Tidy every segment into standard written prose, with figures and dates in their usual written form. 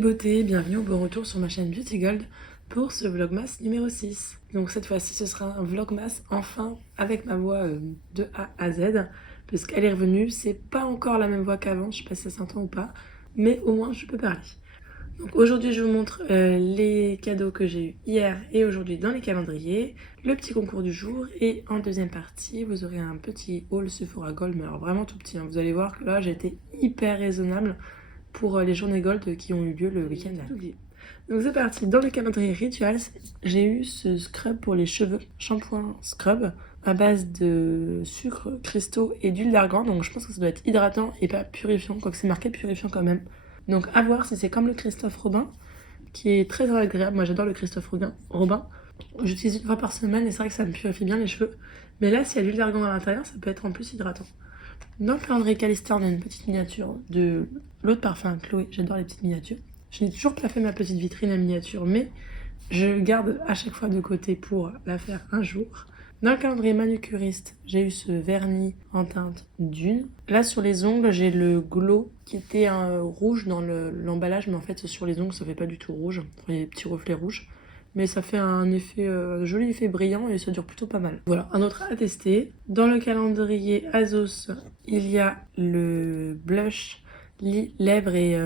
beauté, bienvenue au bon retour sur ma chaîne Beauty Gold pour ce vlogmas numéro 6. Donc cette fois-ci ce sera un vlogmas enfin avec ma voix de A à Z puisqu'elle est revenue. C'est pas encore la même voix qu'avant, je sais pas si ça s'entend ou pas, mais au moins je peux parler. Donc aujourd'hui je vous montre les cadeaux que j'ai eu hier et aujourd'hui dans les calendriers, le petit concours du jour et en deuxième partie vous aurez un petit haul Sephora Gold, mais alors vraiment tout petit, hein. Vous allez voir que là j'ai été hyper raisonnable pour les journées Gold qui ont eu lieu le week-end dernier. Donc c'est parti, dans le calendrier Rituals, j'ai eu ce scrub pour les cheveux, shampoing scrub à base de sucre, cristaux et d'huile d'argan. Donc je pense que ça doit être hydratant et pas purifiant, quoique c'est marqué purifiant quand même. Donc à voir si c'est comme le Christophe Robin, qui est très agréable. Moi j'adore le Christophe Robin. J'utilise une fois par semaine et c'est vrai que ça me purifie bien les cheveux. Mais là, s'il y a de l'huile d'argan à l'intérieur, ça peut être en plus hydratant. Dans le calendrier Calista, on a une petite miniature de l'eau de parfum Chloé. J'adore les petites miniatures. Je n'ai toujours pas fait ma petite vitrine à miniature, mais je garde à chaque fois de côté pour la faire un jour. Dans le calendrier manucuriste, j'ai eu ce vernis en teinte dune. Là, sur les ongles, j'ai le glow qui était rouge dans l'emballage, mais en fait, sur les ongles, ça fait pas du tout rouge. Enfin, il y a des petits reflets rouges. Mais ça fait un effet, joli effet brillant et ça dure plutôt pas mal. Voilà, un autre à tester. Dans le calendrier Azos, il y a le blush lèvres et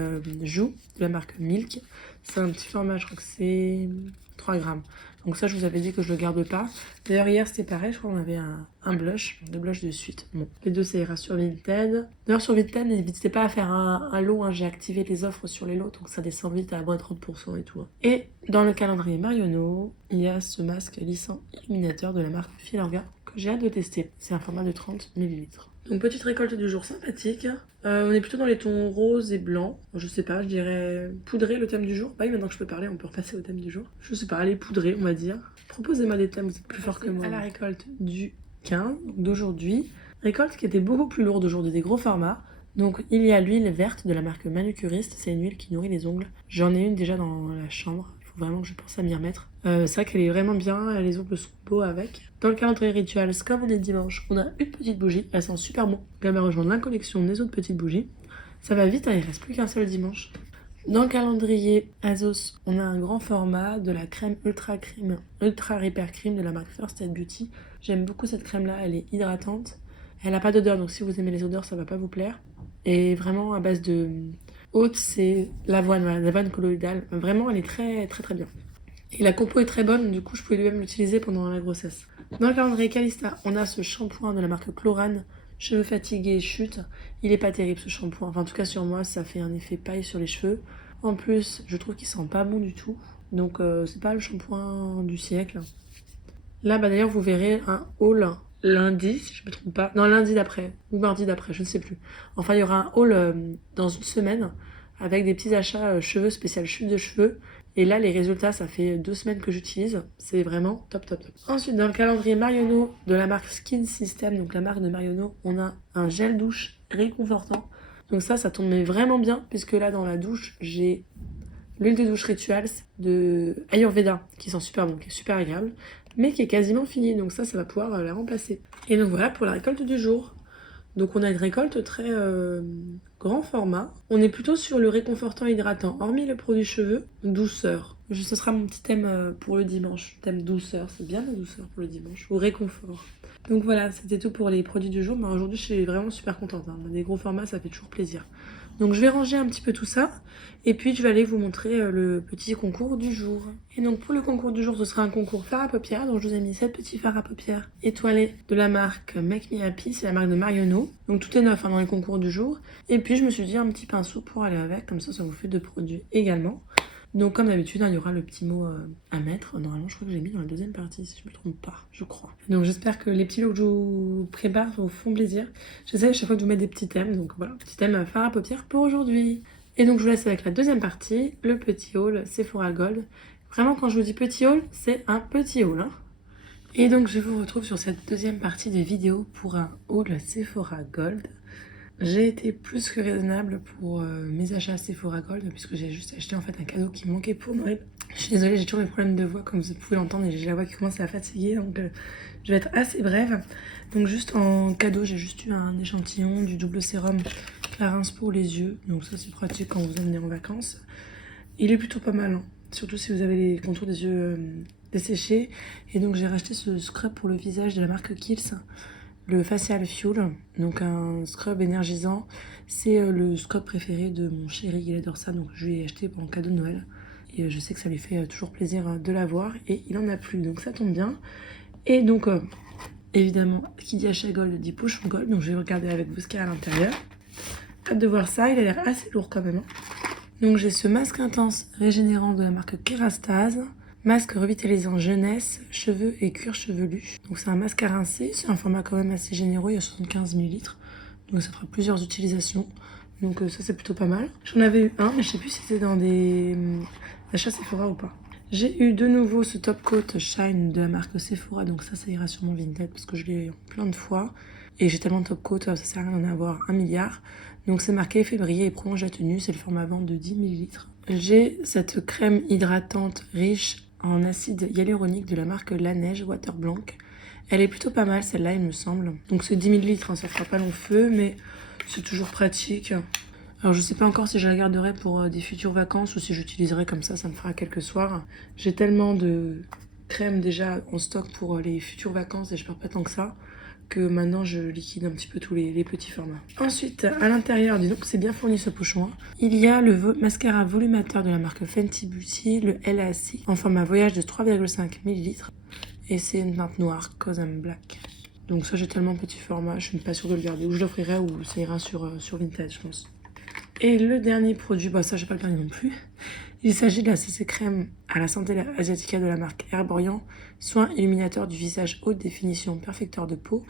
joues de la marque Milk. C'est un petit format, je crois que c'est 3 grammes. Donc ça, je vous avais dit que je le garde pas. D'ailleurs, hier, c'était pareil. Je crois qu'on avait un blush, deux blushs de suite. Bon, les deux, ça ira sur Vinted. D'ailleurs, sur Vinted, n'hésitez pas à faire un lot. Hein. J'ai activé les offres sur les lots, donc ça descend vite à moins 30% et tout. Hein. Et dans le calendrier Marionneau, il y a ce masque lissant illuminateur de la marque Filorga que j'ai hâte de tester. C'est un format de 30 ml. Donc petite récolte du jour sympathique. On est plutôt dans les tons roses et blancs. Je sais pas, je dirais poudrer le thème du jour. Bah oui, maintenant que je peux parler, on peut repasser au thème du jour. Je sais pas, allez poudrer, on va dire. Proposez-moi des thèmes, vous êtes plus fort que moi. À la récolte du 15, d'aujourd'hui. Récolte qui était beaucoup plus lourde aujourd'hui, des gros formats. Donc il y a l'huile verte de la marque Manucuriste. C'est une huile qui nourrit les ongles. J'en ai une déjà dans la chambre. Vraiment que je pense à m'y remettre. C'est vrai qu'elle est vraiment bien, les ongles sont beaux avec. Dans le calendrier Rituals, comme on est dimanche, on a une petite bougie, elle sent super bon. Elle va rejoindre la collection des autres petites bougies. Ça va vite, hein, il reste plus qu'un seul dimanche. Dans le calendrier Azos, on a un grand format de la crème Ultra Repair Cream de la marque First Aid Beauty. J'aime beaucoup cette crème là, elle est hydratante. Elle n'a pas d'odeur, donc si vous aimez les odeurs, ça va pas vous plaire. Et vraiment à base de haute, c'est l'avoine, voilà, l'avoine colloïdale. Vraiment, elle est très très très bien. Et la compo est très bonne, du coup, je pouvais même l'utiliser pendant la grossesse. Dans le calendrier Calista, on a ce shampoing de la marque Chlorane, cheveux fatigués, chute. Il est pas terrible ce shampoing. Enfin, en tout cas, sur moi, ça fait un effet paille sur les cheveux. En plus, je trouve qu'il sent pas bon du tout. Donc, c'est pas le shampoing du siècle. Là, bah d'ailleurs, vous verrez un haul lundi, si je me trompe pas. Non, lundi d'après, ou mardi d'après, je ne sais plus. Enfin, il y aura un haul dans une semaine avec des petits achats cheveux spécial chute de cheveux. Et là, les résultats, ça fait 2 semaines que j'utilise. C'est vraiment top, top, top. Ensuite, dans le calendrier Marionneau de la marque Skin System, donc la marque de Marionneau, on a un gel douche réconfortant. Donc ça tombe vraiment bien, puisque là, dans la douche, j'ai l'huile de douche Rituals de Ayurveda, qui sent super bon, qui est super agréable, mais qui est quasiment finie, donc ça va pouvoir la remplacer. Et donc voilà pour la récolte du jour. Donc on a une récolte très grand format. On est plutôt sur le réconfortant hydratant, hormis le produit cheveux, douceur. Ce sera mon petit thème pour le dimanche, thème douceur, c'est bien la douceur pour le dimanche, ou réconfort. Donc voilà, c'était tout pour les produits du jour, mais aujourd'hui je suis vraiment super contente. Hein. Des gros formats, ça fait toujours plaisir. Donc je vais ranger un petit peu tout ça, et puis je vais aller vous montrer le petit concours du jour. Et donc pour le concours du jour, ce sera un concours fard à paupières, donc je vous ai mis 7 petits fards à paupières étoilés de la marque Make Me Happy, c'est la marque de Marionneau. Donc tout est neuf hein, dans les concours du jour. Et puis je me suis dit un petit pinceau pour aller avec, comme ça vous fait 2 produits également. Donc comme d'habitude, hein, il y aura le petit mot à mettre. Normalement, je crois que j'ai mis dans la deuxième partie, si je me trompe pas, je crois. Donc j'espère que les petits lots que je vous prépare vous font plaisir. J'essaie à chaque fois de vous mettre des petits thèmes. Donc voilà, petit thème fard à paupières pour aujourd'hui. Et donc je vous laisse avec la deuxième partie, le petit haul Sephora Gold. Vraiment, quand je vous dis petit haul, c'est un petit haul. Hein. Et donc je vous retrouve sur cette deuxième partie de vidéo pour un haul Sephora Gold. J'ai été plus que raisonnable pour mes achats Sephora Gold puisque j'ai juste acheté en fait un cadeau qui me manquait pour Noël. Je suis désolée, j'ai toujours mes problèmes de voix comme vous pouvez l'entendre et j'ai la voix qui commence à fatiguer donc je vais être assez brève. Donc juste en cadeau, j'ai juste eu un échantillon du double sérum Clarins pour les yeux. Donc ça c'est pratique quand vous emmenez en vacances. Il est plutôt pas mal, hein. Surtout si vous avez les contours des yeux desséchés. Et donc j'ai racheté ce scrub pour le visage de la marque Kiehl's, le Facial Fuel, donc un scrub énergisant. C'est le scrub préféré de mon chéri, il adore ça, donc je lui ai acheté pour un cadeau de Noël. Et je sais que ça lui fait toujours plaisir de l'avoir, et il en a plus, donc ça tombe bien. Et donc, évidemment, qui dit achat gold dit pochon gold, donc je vais regarder avec vous ce qu'il y a à l'intérieur. Hâte de voir ça, il a l'air assez lourd quand même, hein. Donc j'ai ce masque intense régénérant de la marque Kerastase. Masque revitalisant jeunesse, cheveux et cuir chevelu. Donc c'est un masque à rincer, c'est un format quand même assez généreux, il y a 75 ml. Donc ça fera plusieurs utilisations. Donc ça c'est plutôt pas mal. J'en avais eu un, mais je sais plus si c'était dans des achats Sephora ou pas. J'ai eu de nouveau ce top coat Shine de la marque Sephora, donc ça ira sur mon Vinted parce que je l'ai eu plein de fois. Et j'ai tellement de top coat, ça sert à rien d'en avoir 1 milliard. Donc c'est marqué février et prolonge la tenue, c'est le format vente de 10 ml. J'ai cette crème hydratante riche en acide hyaluronique de la marque La Neige Water Blanc. Elle est plutôt pas mal celle-là, il me semble. Donc c'est 10 ml, hein, ça fera pas long feu, mais c'est toujours pratique. Alors je sais pas encore si je la garderai pour des futures vacances ou si j'utiliserai comme ça me fera quelques soirs. J'ai tellement de crème déjà en stock pour les futures vacances et je perds pas tant que ça, que maintenant je liquide un petit peu tous les petits formats. Ensuite, à l'intérieur, dis donc c'est bien fourni ce pochon, hein. Il y a le mascara volumateur de la marque Fenty Beauty, le LAC, en format voyage de 3,5 ml. Et c'est une teinte noire, Cause I'm Black. Donc ça j'ai tellement petit format, je suis pas sûre de le garder. Ou je l'offrirai ou ça ira sur Vinted, je pense. Et le dernier produit, bah ça j'ai pas le dernier non plus. Il s'agit de la CC crème à la santé asiatica de la marque Herborian, soin illuminateur du visage haute définition, perfecteur de peau.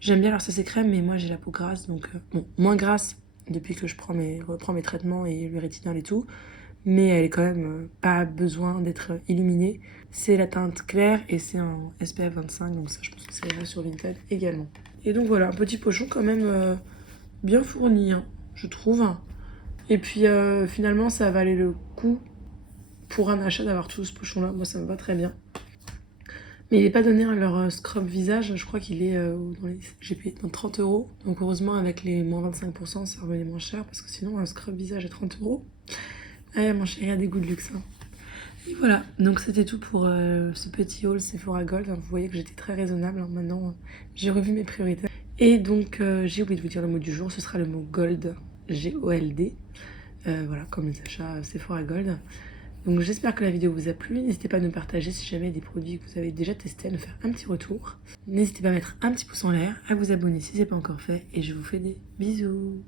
J'aime bien leur CC crème, mais moi j'ai la peau grasse, donc bon, moins grasse depuis que je reprends mes traitements et le rétinol et tout, mais elle est quand même pas besoin d'être illuminée. C'est la teinte claire et c'est en SPF 25, donc ça je pense que ça ira sur Vinted également. Et donc voilà, un petit pochon quand même bien fourni, hein, je trouve. Et puis finalement ça valait le coup pour un achat d'avoir tout ce pochon là, moi ça me va très bien. Mais il n'est pas donné à leur scrub visage, je crois qu'il est j'ai payé dans 30 €. Donc heureusement avec les moins 25% ça revenait moins cher parce que sinon un scrub visage à 30 €. Ouais, mon chéri a des goûts de luxe, hein. Et voilà, donc c'était tout pour ce petit haul Sephora Gold. Vous voyez que j'étais très raisonnable, hein. Maintenant j'ai revu mes priorités. Et donc j'ai oublié de vous dire le mot du jour, ce sera le mot gold, G-O-L-D. Voilà, comme les achats Sephora Gold. Donc j'espère que la vidéo vous a plu. N'hésitez pas à nous partager si jamais des produits que vous avez déjà testés, à nous faire un petit retour. N'hésitez pas à mettre un petit pouce en l'air, à vous abonner si ce n'est pas encore fait. Et je vous fais des bisous.